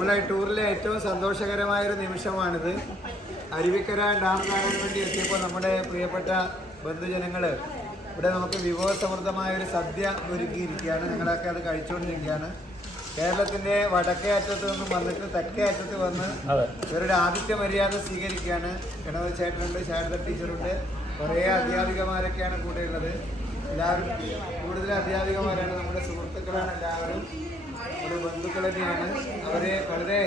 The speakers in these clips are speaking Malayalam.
നമ്മളെ ടൂറിലെ ഏറ്റവും സന്തോഷകരമായൊരു നിമിഷമാണിത്. അരുവിക്കര ഡാം കാണാൻ വേണ്ടി എത്തിയപ്പോൾ നമ്മുടെ പ്രിയപ്പെട്ട ബന്ധുജനങ്ങൾ ഇവിടെ നമുക്ക് വിഭവസമൃദ്ധമായൊരു സദ്യ ഒരുക്കിയിരിക്കുകയാണ്. ഞങ്ങളൊക്കെ അത് കഴിച്ചുകൊണ്ടിരിക്കുകയാണ്. കേരളത്തിൻ്റെ വടക്കേ അറ്റത്ത് നിന്നും വന്നിട്ട് തെക്കേ അറ്റത്ത് വന്ന് ഇവരുടെ ആതിഥ്യ മര്യാദ സ്വീകരിക്കുകയാണ്. ഗണപതി ചേട്ടനുണ്ട്, ശാരദ ടീച്ചറുണ്ട്, കുറേ അധ്യാപികമാരൊക്കെയാണ് കൂടെയുള്ളത്. എല്ലാവരും കൂടുതൽ അധ്യാപികമാരാണ്, നമ്മുടെ സുഹൃത്തുക്കളാണ് എല്ലാവരും, ഒരു ബന്ധുക്കൾ തന്നെയാണ്. അവരെ വളരെ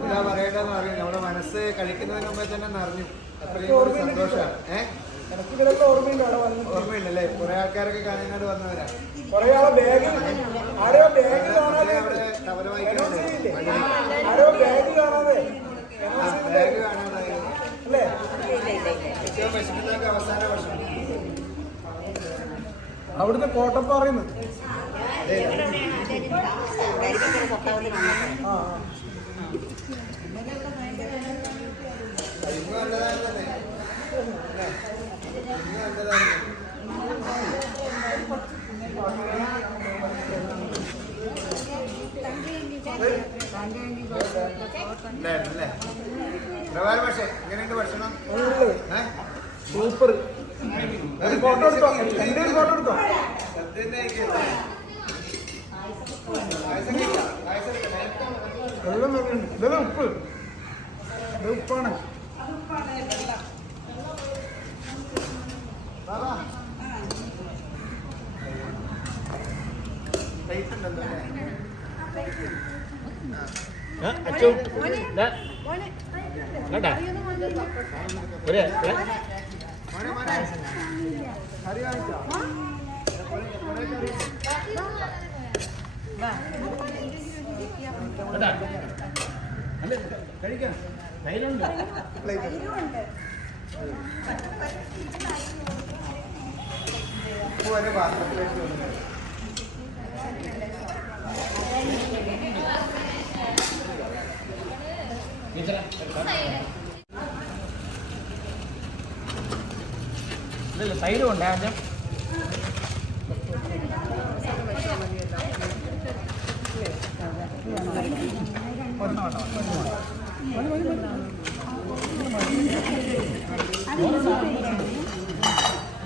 എന്താ പറയേണ്ടതെന്ന് അറിയും. നമ്മുടെ മനസ്സ് കഴിക്കുന്നതിന് മുമ്പേ തന്നെ നിറഞ്ഞു. അത്രയും ഒരു സന്തോഷമാണ്. ഓർമ്മയുണ്ടല്ലേ? കുറെ ആൾക്കാരൊക്കെ കാണാനായിട്ട് വന്നവരാണ്. അവിടെ ടവർ വായിക്കുന്നുണ്ട്, ബാഗ് കാണാതായി. ഏറ്റവും വിശക്കുന്നതൊക്കെ അവസാന വർഷം അവിടുന്ന് കോട്ടപ്പാറയുന്നു. പക്ഷേ എങ്ങനെയുണ്ട് ഭക്ഷണം? സൂപ്പർ. ഫോട്ടോ എടുത്തോ, എൻ്റെ ഒരു ഫോട്ടോ എടുത്തോ. വെള്ളം വെക്കുന്നുണ്ട്. ഇതെല്ലാം ഉപ്പ്, ഇത് ഉപ്പാണ്. അച്ചു കഴിക്കാം. പാത്രത്തിലേക്ക് സൈഡ് കൊണ്ട് ആദ്യം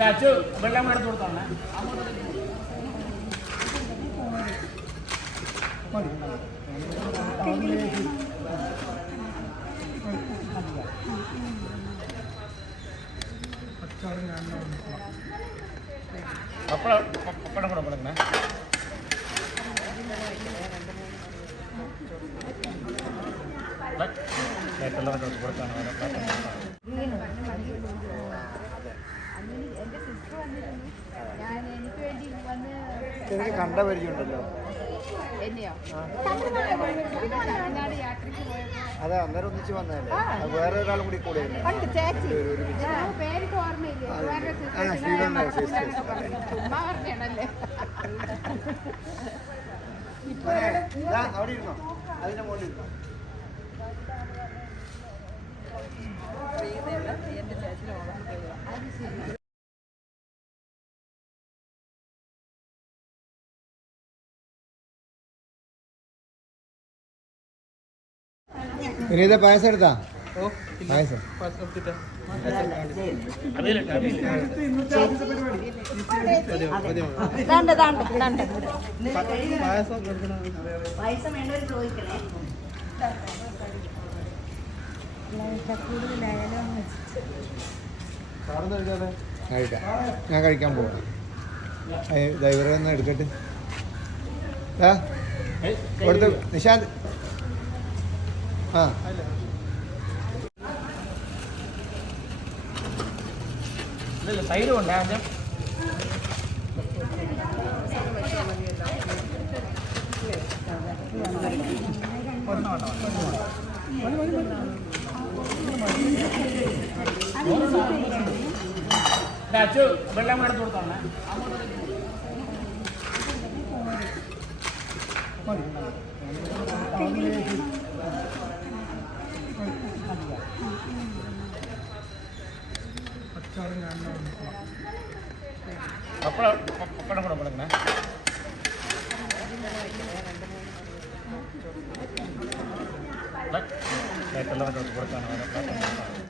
അച്ചു വെള്ളം എടുത്ത് കൊടുത്തോണേ. പപ്പടം കൂടെ കൊടുക്കണേ. എനിക്ക് കണ്ട പരിചയമുണ്ടല്ലോ. അതെ, അന്നേരം ഒന്നിച്ച് വന്നതല്ലേ? വേറെ ഒരാളും കൂടി കൂടെ അവിടെ ഇരുന്നോ, അതിന്റെ മുകളിൽ ഇരുന്നോ. വിനീത പായസം എടുത്താ? പായസം കഴിക്കാം. ഞാൻ കഴിക്കാൻ പോകാം. ഡ്രൈവറൊന്ന് എടുക്കട്ടെ. കൊടുത്തു നിശാന്ത്. ആ സൈഡ് കൊണ്ട് ആദ്യം അച്ചു വെള്ളം എടുത്ത് കൊടുത്തോണേ. പപ്പടം കൂടെ കൊടുക്കണേ. ബാക്കിയുള്ളവർക്ക് കൊടുക്കാണ്